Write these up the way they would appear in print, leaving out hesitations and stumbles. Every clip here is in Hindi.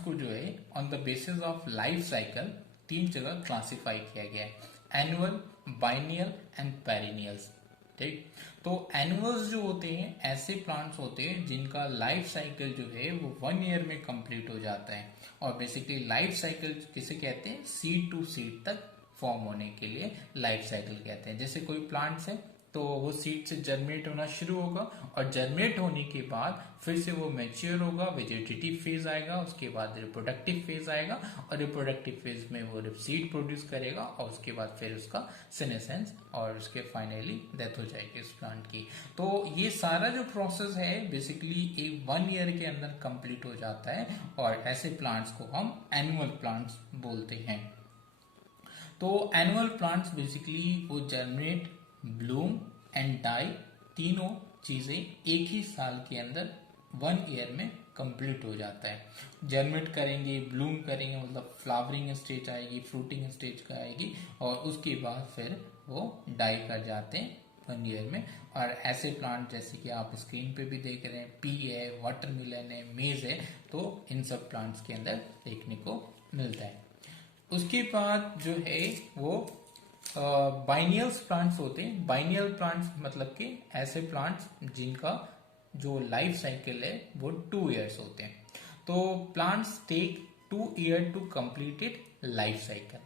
को जो है on the basis of life cycle 3 जगह क्लासिफाई किया गया है, एनुअल, बाइनियल एंड पेरिनियल्स। ठीक, तो एनुअल्स जो होते हैं ऐसे प्लांट्स होते हैं जिनका लाइफ साइकिल जो है वो 1 ईयर में कंप्लीट हो जाता है। और बेसिकली लाइफ साइकिल किसे कहते हैं, सीड टू सीड तक फॉर्म होने के लिए लाइफ साइकिल कहते हैं। जैसे कोई प्लांट्स है तो वो सीड से जर्मिनेट होना शुरू होगा और जर्मिनेट होने के बाद फिर से वो मैच्योर होगा, वेजिटेटिव फेज आएगा, उसके बाद रिप्रोडक्टिव फेज आएगा और रिप्रोडक्टिव फेज में वो सीड प्रोड्यूस करेगा और उसके बाद फिर उसका सेनेसेंस और उसके फाइनली डेथ हो जाएगी उस प्लांट की। तो ये सारा जो प्रोसेस है बेसिकली एक 1 ईयर के अंदर कंप्लीट हो जाता है और ऐसे प्लांट्स को हम एनुअल प्लांट्स बोलते हैं। तो एनुअल प्लांट्स बेसिकली वो जर्मिनेट, ब्लूम एंड डाई तीनों चीजें एक ही साल के अंदर 1 ईयर में कंप्लीट हो जाता है। जर्मिनेट करेंगे, ब्लूम करेंगे, मतलब फ्लावरिंग स्टेज आएगी, फ्रूटिंग स्टेज का आएगी और उसके बाद फिर वो डाई कर जाते हैं 1 ईयर में। और ऐसे प्लांट जैसे कि आप स्क्रीन पे भी देख रहे हैं, पी है, वाटरमेलन है, मेज है, तो इन सब प्लांट्स के अंदर देखने को मिलता है। उसके बाद जो है वो बाइनियल्स प्लांट्स होते हैं। बाइनियल प्लांट्स मतलब कि ऐसे प्लांट्स जिनका जो लाइफ साइकिल है वो 2 इयर्स होते हैं। तो plants take 2 year to completed life cycle.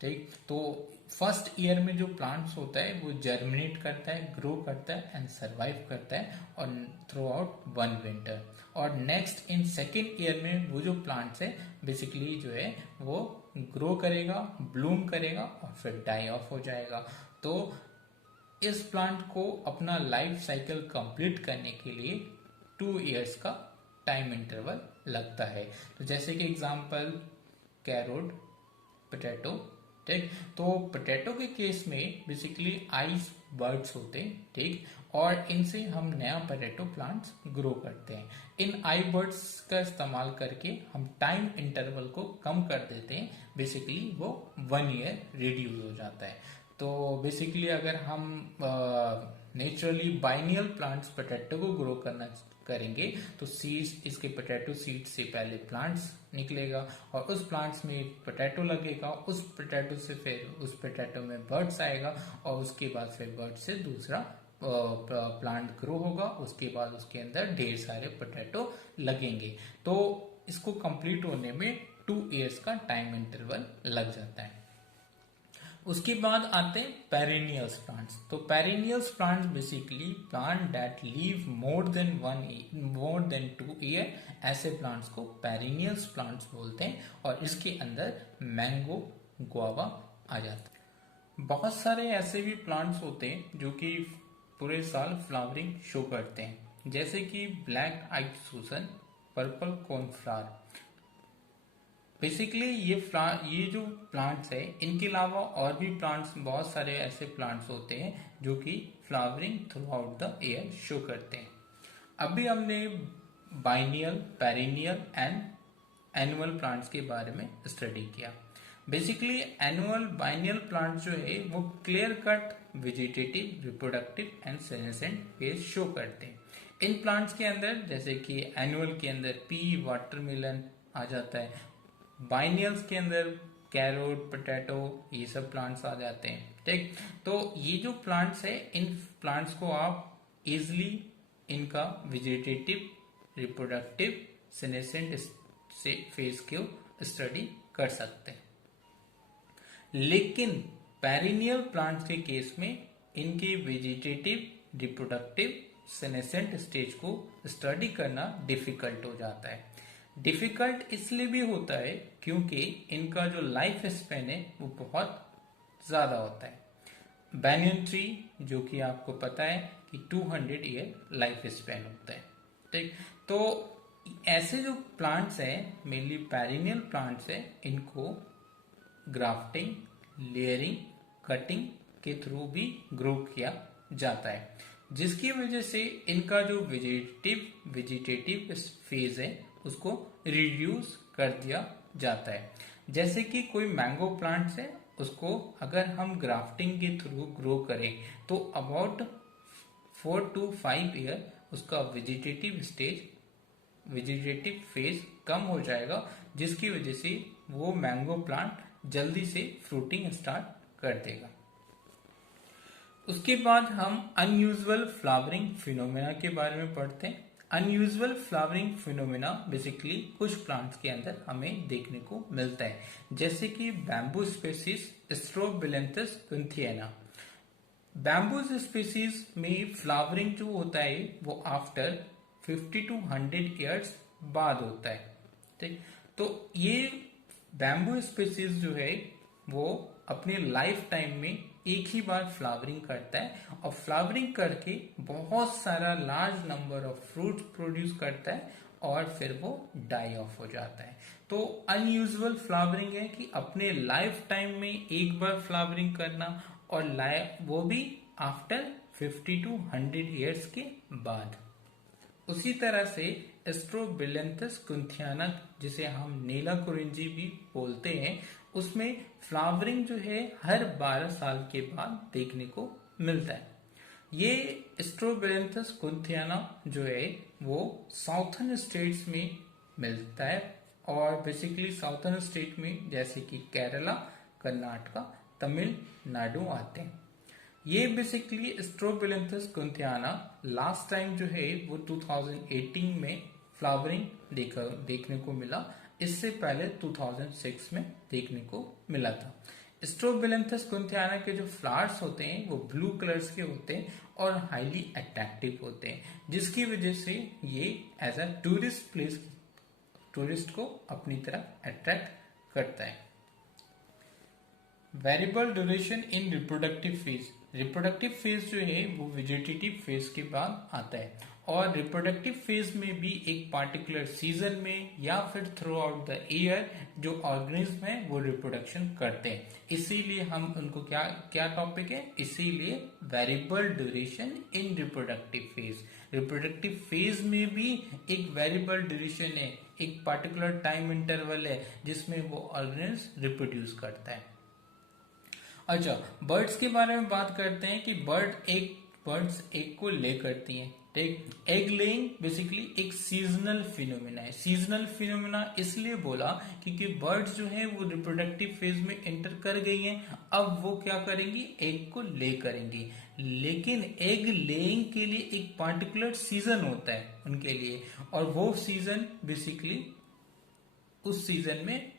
ठीक, तो फर्स्ट ईयर में जो प्लांट्स होता है वो जर्मिनेट करता है, ग्रो करता है एंड सरवाइव करता है और थ्रू आउट 1 विंटर। और नेक्स्ट इन सेकेंड ईयर में वो जो प्लांट्स है बेसिकली जो है वो ग्रो करेगा, ब्लूम करेगा और फिर डाई ऑफ हो जाएगा। तो इस प्लांट को अपना लाइफ साइकिल कंप्लीट करने के लिए 2 इयर्स का टाइम इंटरवल लगता है। तो जैसे कि एग्जांपल कैरोट, पोटैटो। ठीक, तो पोटैटो के केस में बेसिकली आइस बर्ड्स होते हैं। ठीक, और इनसे हम नया पोटैटो प्लांट्स ग्रो करते हैं। इन आई बर्ड्स का इस्तेमाल करके हम टाइम इंटरवल को कम कर देते हैं, बेसिकली वो 1 ईयर रिड्यूस हो जाता है। तो बेसिकली अगर हम नेचुरली बाइनियल प्लांट्स पोटैटो को ग्रो करना करेंगे तो सीड्स, इसके पोटैटो सीड से पहले प्लांट्स निकलेगा और उस प्लांट्स में पोटैटो लगेगा, उस पोटैटो से फिर उस पोटैटो में बर्ड्स आएगा और उसके बाद फिर बर्ड से दूसरा प्लांट ग्रो होगा, उसके बाद उसके अंदर ढेर सारे पोटैटो लगेंगे। तो इसको कंप्लीट होने में 2 इयर्स का टाइम इंटरवल लग जाता है। उसके बाद आते हैं पेरिनियल्स प्लांट्स। तो perennials plants basically plant that leave more than 2 year, ऐसे प्लांट्स को पेरिनियल्स प्लांट्स बोलते हैं और इसके अंदर मैंगो, गुआवा आ जाता है। बहुत सारे ऐसे भी प्लांट्स होते हैं जो कि पूरे साल फ्लावरिंग शो करते हैं, जैसे कि ब्लैक आइड सूसन, पर्पल कॉर्नफ्लावर। बेसिकली ये जो प्लांट्स है इनके अलावा और भी प्लांट्स, बहुत सारे ऐसे प्लांट्स होते हैं जो कि flowering throughout the year show करते हैं। अभी हमने biennial, perennial and annual plants के बारे में स्टडी किया। बेसिकली एनुअल बाइनियल प्लांट्स जो है वो clear cut vegetative, reproductive and senescent phase show करते हैं। इन प्लांट्स के अंदर जैसे कि एनुअल के अंदर पी, वाटरमेलन आ जाता है, बाइनियल्स के अंदर कैरोट, पोटैटो, ये सब प्लांट्स आ जाते हैं। ठीक, तो ये जो प्लांट्स है इन प्लांट्स को आप इजिली इनका वेजिटेटिव, रिप्रोडक्टिव, सेनेसेंट से फेज को स्टडी कर सकते हैं। लेकिन पेरिनियल प्लांट्स के केस में इनके वेजिटेटिव, रिप्रोडक्टिव, सेनेसेंट स्टेज को स्टडी करना डिफिकल्ट हो जाता है। डिफिकल्ट इसलिए भी होता है क्योंकि इनका जो लाइफ स्पेन है वो बहुत ज्यादा होता है। बैनियन ट्री जो कि आपको पता है कि 200 ईयर लाइफ स्पेन होता है। ठीक, तो ऐसे जो प्लांट्स हैं, मेनली पेरिनियल प्लांट्स हैं, इनको ग्राफ्टिंग, लेयरिंग, कटिंग के थ्रू भी ग्रो किया जाता है, जिसकी वजह से इनका जो वेजिटेटिव फेज है उसको रिड्यूस कर दिया जाता है। जैसे कि कोई मैंगो प्लांट्स है, उसको अगर हम ग्राफ्टिंग के थ्रू ग्रो करें तो अबाउट 4 to 5 ईयर उसका वेजिटेटिव स्टेज वेजिटेटिव फेज कम हो जाएगा, जिसकी वजह से वो मैंगो प्लांट जल्दी से फ्रूटिंग स्टार्ट कर देगा। उसके बाद हम अनयूजुअल फ्लावरिंग फिनोमेना के बारे में पढ़ते हैं। अनयूजुअल फ्लावरिंग फिनोमेना बेसिकली कुछ प्लांट्स के अंदर हमें देखने को मिलता है, जैसे कि bamboo species Strobilanthes kunthiana. Bamboo species में फ्लावरिंग जो होता है वो आफ्टर 50 to 100 ईयर्स बाद होता है। ठीक, तो ये बैम्बू स्पीसीज जो है वो अपने लाइफ टाइम में एक ही बार फ्लावरिंग करता है और फ्लावरिंग करके बहुत सारा large number of fruit produce करता है और फिर वो डाई ऑफ हो जाता है। तो अनयूजुअल फ्लावरिंग है कि अपने लाइफ टाइम में एक बार फ्लावरिंग करना और वो भी आफ्टर 50 to 100 ईयर्स के बाद। उसी तरह से स्ट्रोबिलेंथस कुंथियाना, जिसे हम नीला कुरिंजी भी बोलते हैं, उसमें फ्लावरिंग जो है हर 12 साल के बाद देखने को मिलता है। ये स्ट्रोबिलेंथस कुंथियाना जो है वो साउथर्न स्टेट्स में मिलता है और बेसिकली साउथर्न स्टेट में जैसे कि केरला, कर्नाटका, तमिलनाडु आते हैं। ये बेसिकली स्ट्रोबिलेंथस कुंथियाना लास्ट टाइम जो है वो 2018 में फ्लावरिंग देखने को मिला। इससे पहले 2006 में देखने को मिला था। स्ट्रोबिलेंथस कुंथियाना के जो फ्लावर्स होते हैं वो ब्लू कलर्स के होते हैं और हाईली अट्रैक्टिव होते हैं, जिसकी वजह से ये as a tourist place tourist को अपनी तरफ अट्रैक्ट करता है। Variable duration in reproductive phase. Reproductive phase जो है वो वेजिटेटिव फेज के बाद आता है और रिप्रोडक्टिव फेज में भी एक पार्टिकुलर सीजन में या फिर थ्रू आउट द ईयर जो ऑर्गेनिज्म है वो रिप्रोडक्शन करते हैं। इसीलिए हम उनको क्या क्या टॉपिक है, इसीलिए variable duration in reproductive phase. Reproductive phase में भी एक वेरिएबल ड्यूरेशन है, एक पार्टिकुलर टाइम इंटरवल है जिसमें वो ऑर्गेनिज्म रिप्रोड्यूस करता है। अच्छा, बर्ड्स के बारे में बात करते हैं कि बर्ड्स एग को ले करती हैं। ठीक, एग लेइंग बेसिकली एक सीजनल फिनोमेना है। सीजनल फिनोमेना इसलिए बोला क्योंकि बर्ड्स जो है वो रिप्रोडक्टिव फेज में एंटर कर गई हैं, अब वो क्या करेंगी, एग को ले करेंगी। लेकिन एग लेइंग के लिए एक पार्टिकुलर सीजन होता है उनके लिए, और वो सीजन बेसिकली उस सीजन में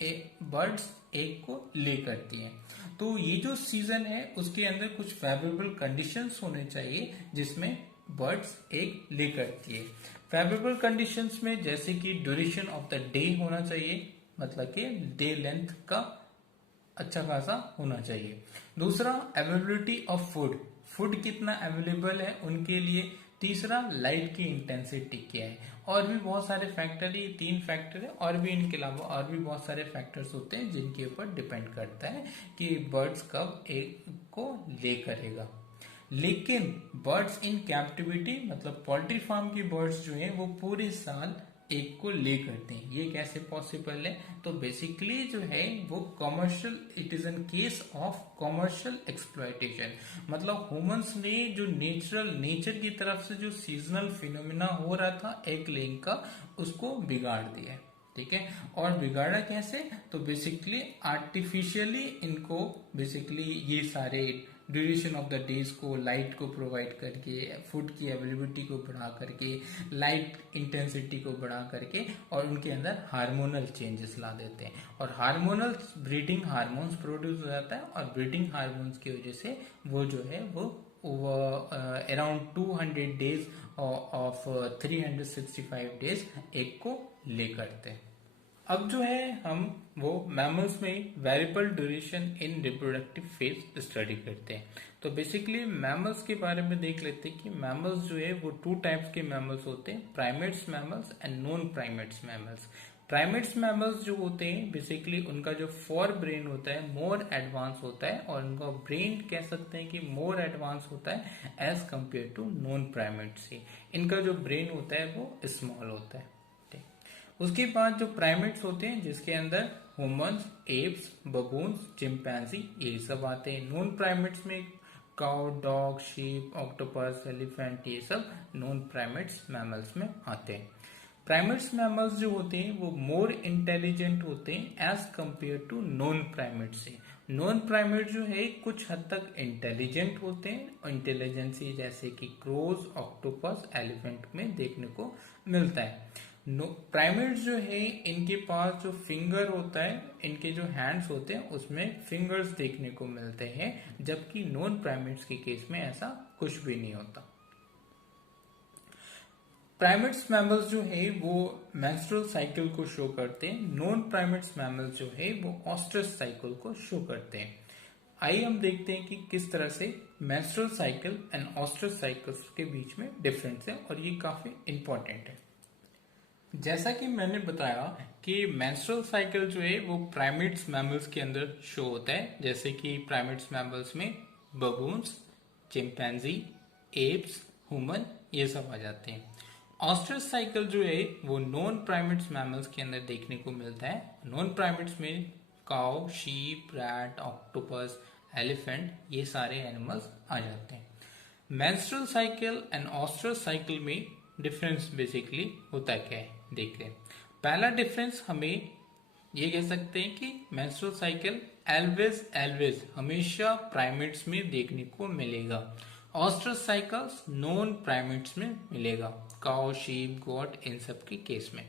बर्ड्स एग को ले करती हैं। तो ये जो सीजन है उसके अंदर कुछ फेवरेबल कंडीशंस होने चाहिए जिसमें बर्ड्स एग ले करती है। फेवरेबल कंडीशंस में जैसे कि ड्यूरेशन ऑफ द डे होना चाहिए, मतलब कि डे लेंथ का अच्छा खासा होना चाहिए। दूसरा, अवेलेबिलिटी ऑफ फूड, फूड कितना अवेलेबल है उनके लिए। तीसरा, लाइट की इंटेंसिटी क्या है। और भी बहुत सारे फैक्टर, ये 3 फैक्टर है, और भी इनके अलावा और भी बहुत सारे फैक्टर्स होते हैं जिनके ऊपर डिपेंड करता है कि बर्ड्स कब एग को ले करेगा। लेकिन बर्ड्स इन कैप्टिविटी, मतलब पोल्ट्री फार्म की बर्ड्स जो हैं वो पूरे साल एग को ले करते हैं। ये कैसे पॉसिबल है, तो बेसिकली जो है वो commercial, it is an case of commercial exploitation. मतलब ह्यूमंस ने जो नेचर की तरफ से जो सीजनल फिनोमिना हो रहा था एग लेइंग का, उसको बिगाड़ दिया। ठीक है, और बिगाड़ा कैसे, तो बेसिकली आर्टिफिशियली इनको बेसिकली ये सारे ड्यूरेशन ऑफ द डेज को, लाइट को प्रोवाइड करके, फूड की अवेलेबिलिटी को बढ़ा करके, लाइट इंटेंसिटी को बढ़ा करके, और उनके अंदर हार्मोनल चेंजेस ला देते हैं। और हार्मोनल ब्रीडिंग हार्मोन्स प्रोड्यूस हो जाता है और ब्रीडिंग हार्मोन्स की वजह से वो जो है वो around 200 days of 365 days egg को ले करते हैं। अब जो है हम वो मैमल्स में variable duration in reproductive phase study करते हैं। तो बेसिकली मैमल्स के बारे में देख लेते हैं कि मैमल्स जो है वो 2 टाइप्स के मैमल्स होते हैं, primates mammals and non primates mammals. Primates mammals जो होते हैं बेसिकली उनका जो फोर ब्रेन होता है मोर एडवांस होता है, और उनका ब्रेन कह सकते हैं कि मोर एडवांस होता है as compare to non primates से। इनका जो ब्रेन होता है वो स्मॉल होता है। उसके बाद जो प्राइमेट्स होते हैं जिसके अंदर ह्यूमंस, एप्स, बबून्स, चिंपैंजी ये सब आते हैं। नॉन प्राइमेट्स में cow, dog, sheep, octopus, elephant ये सब नॉन प्राइमेट्स मैमल्स में आते हैं। प्राइमेट्स मैमल्स जो होते हैं वो मोर इंटेलिजेंट होते हैं as compare to non primate से। नॉन प्राइमेट जो है कुछ हद तक इंटेलिजेंट होते हैं, इंटेलिजेंसी जैसे कि क्रोज, ऑक्टोपस, एलिफेंट में देखने को मिलता है। प्राइमेट्स जो है इनके पास जो फिंगर होता है, इनके जो हैंड्स होते हैं उसमें फिंगर्स देखने को मिलते हैं, जबकि नॉन प्राइमेट्स के केस में ऐसा कुछ भी नहीं होता। प्राइमेट्स मैमल्स जो है वो मेंस्ट्रुअल साइकिल को शो करते हैं, नॉन प्राइमेट्स मैमल्स जो है वो ऑस्ट्रस साइकिल को शो करते हैं। आइए हम देखते हैं कि किस तरह से menstrual cycle and oestrus cycles के बीच में डिफरेंस है, और ये काफी इंपॉर्टेंट है। जैसा कि मैंने बताया कि मेंस्ट्रुअल साइकिल जो है वो प्राइमेट्स मैमल्स के अंदर शो होता है, जैसे कि प्राइमेट्स मैमल्स में बबून्स, चिंपैंजी, एप्स, ह्यूमन ये सब आ जाते हैं। ऑस्ट्रस साइकिल जो है वो नॉन प्राइमेट्स मैमल्स के अंदर देखने को मिलता है। नॉन प्राइमेट्स में cow, sheep, rat, octopus, elephant ये सारे एनिमल्स आ जाते हैं। Menstrual cycle and oestrus cycle में डिफरेंस बेसिकली होता क्या है देखते हैं। पहला डिफरेंस हमें ये कह सकते हैं कि मेंस्ट्रुअल साइकिल एल्वेज हमेशा प्राइमेट्स में देखने को मिलेगा, ऑस्ट्रस साइकिल्स नॉन प्राइमेट्स में मिलेगा, काउ, शीप, गोट इन सब के केस में।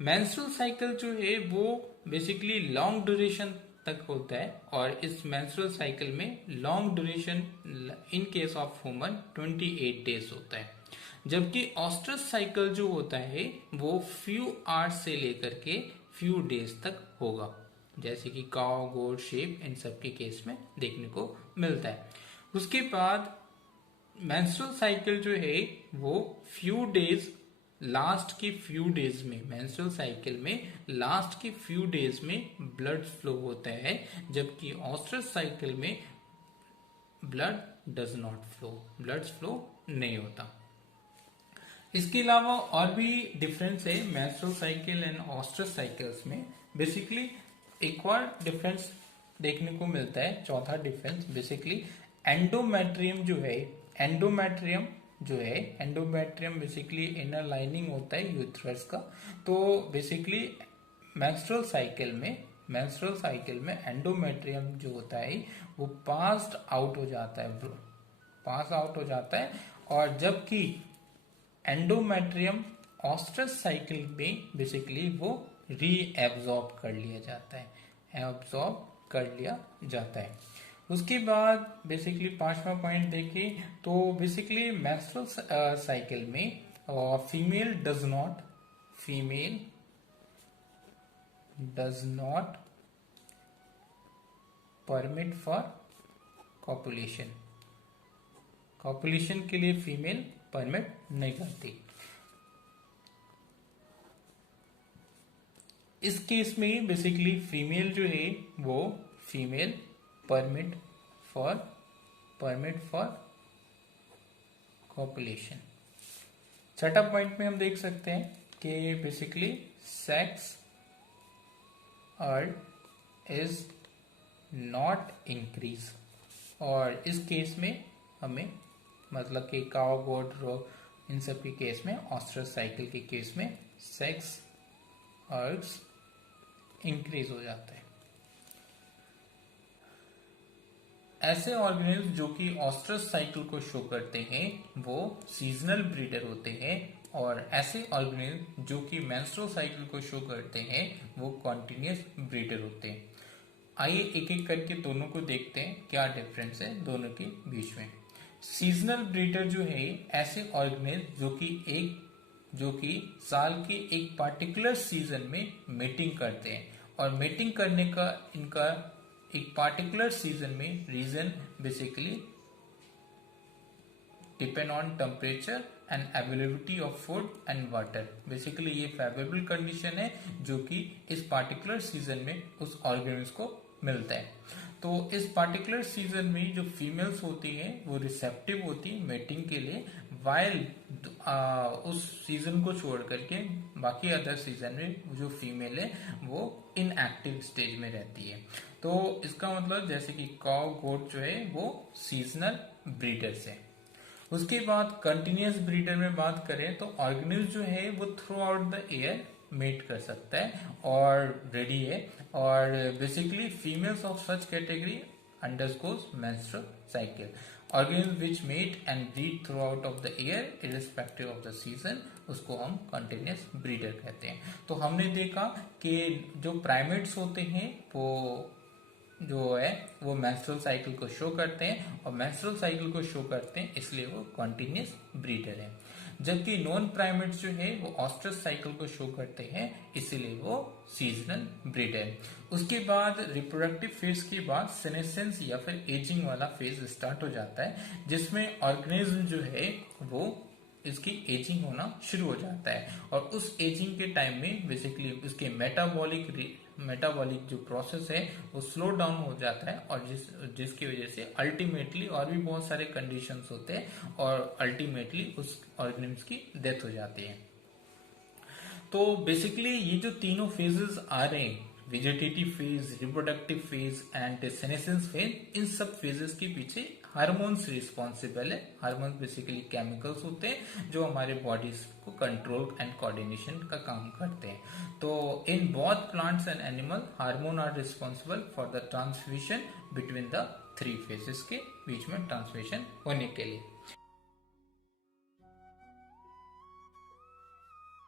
मेंस्ट्रुअल साइकिल जो है वो बेसिकली लॉन्ग ड्यूरेशन तक होता है, और इस मेंस्ट्रुअल साइकिल में long duration in case of human 28 days होता है, जबकि ऑस्ट्रस साइकिल जो होता है वो फ्यू आवर्स से लेकर के फ्यू डेज तक होगा, जैसे कि काउ, गोट, शीप इन सब के केस में देखने को मिलता है। उसके बाद मेंस्ट्रुअल साइकिल जो है वो फ्यू डेज, लास्ट की फ्यू डेज में, मेंस्ट्रुअल साइकिल में लास्ट की फ्यू डेज में ब्लड फ्लो होता है, जबकि ऑस्ट्रस साइकिल में blood does not flow, blood flow नहीं होता। इसके अलावा और भी डिफरेंस है menstrual cycle and oestrus cycles में। बेसिकली एक और डिफरेंस देखने को मिलता है, चौथा डिफरेंस बेसिकली एंडोमेट्रियम जो है, एंडोमेट्रियम बेसिकली इनर लाइनिंग होता है यूथरस का। तो बेसिकली मेंस्ट्रुअल साइकिल में एंडोमेट्रियम जो होता है वो पास आउट हो जाता है, और जबकि एंडोमेट्रियम ऑस्ट्रस साइकिल में बेसिकली वो रीएब्सॉर्ब कर लिया जाता है। उसके बाद बेसिकली पांचवा पॉइंट देखें तो बेसिकली मेंस्ट्रुअल साइकिल में female does not permit for copulation के लिए फीमेल परमिट नहीं करती। इस केस में बेसिकली फीमेल जो है वो फीमेल परमिट फॉर कॉपुलेशन। छठा पॉइंट में हम देख सकते हैं कि बेसिकली सेक्स अर्ज इज नॉट इंक्रीज, और इस केस में हमें मतलब कि काउ, गोट, रो इन सब के केस में, ऑस्ट्रस साइकिल के केस में सेक्स अर्ज इंक्रीज हो जाता है। ऐसे ऑर्गेनिज्म जो कि ऑस्ट्रस साइकिल को शो करते हैं वो सीजनल ब्रीडर होते हैं, और ऐसे ऑर्गेनिज्म जो कि मेंस्ट्रुअल साइकिल को शो करते हैं वो कॉन्टिन्यूस ब्रीडर होते हैं। आइए एक एक करके दोनों को देखते हैं क्या डिफरेंस है दोनों के बीच में। सीजनल ब्रीडर जो है ऐसे ऑर्गेनिज्म जो कि साल के एक पार्टिकुलर सीजन में मेटिंग करते हैं, और मेटिंग करने का इनका एक पार्टिकुलर सीजन में reason basically depend on temperature and availability of food and water. Basically ये फेवरेबल कंडीशन है जो कि इस पार्टिकुलर सीजन में उस ऑर्गेनिज्म को मिलता है। तो इस पार्टिकुलर सीजन में जो फीमेल्स होती हैं वो रिसेप्टिव होती है मेटिंग के लिए, वाइल उस सीजन को छोड़ करके बाकी अदर सीजन में जो फीमेल है वो इनएक्टिव स्टेज में रहती है। तो इसका मतलब जैसे कि काउ, गोट जो है वो सीजनल ब्रीडर्स है। उसके बाद कंटिन्यूस ब्रीडर में बात करें तो ऑर्गेनिज्म जो है वो throughout the year mate कर सकता है और रेडी है। और basically females of such category undergoes menstrual cycle. Organism which mate and breed throughout of the year irrespective of the season, उसको हम कंटिन्यूस ब्रीडर कहते हैं। तो हमने देखा कि जो प्राइमेट्स होते हैं वो जो है वो मेंस्ट्रुअल साइकिल को शो करते हैं, और मेंस्ट्रुअल साइकिल को शो करते हैं इसलिए वो कॉन्टिन्यूस ब्रीडर है। जबकि नॉन प्राइमेट्स जो है वो ऑस्ट्रस साइकिल को शो करते हैं, इसीलिए वो सीजनल ब्रीडर है। उसके बाद रिप्रोडक्टिव फेज के बाद सेनेसेंस या फिर एजिंग वाला फेज स्टार्ट हो जाता है, जिसमें ऑर्गेनिज्म जो है वो इसकी एजिंग होना शुरू हो जाता है। और उस एजिंग के टाइम में बेसिकली उसके मेटाबॉलिक जो प्रोसेस है वो स्लो डाउन हो जाता है, और जिसकी वजह से अल्टीमेटली और भी बहुत सारे कंडीशंस होते हैं और अल्टीमेटली उस ऑर्गेनिज्म की डेथ हो जाती है। तो बेसिकली ये जो तीनों फेजेस आ रहे हैं, vegetative phase, reproductive phase and senescence phase, इन सब फेजेस के पीछे हार्मोन्स रिस्पॉन्सिबल है। हार्मोन्स बेसिकली केमिकल्स होते हैं जो हमारे बॉडीज को कंट्रोल एंड कोऑर्डिनेशन का काम करते हैं। तो in both plants and animal hormone are responsible for the transmission between the three phases के बीच में ट्रांसमिशन होने के लिए।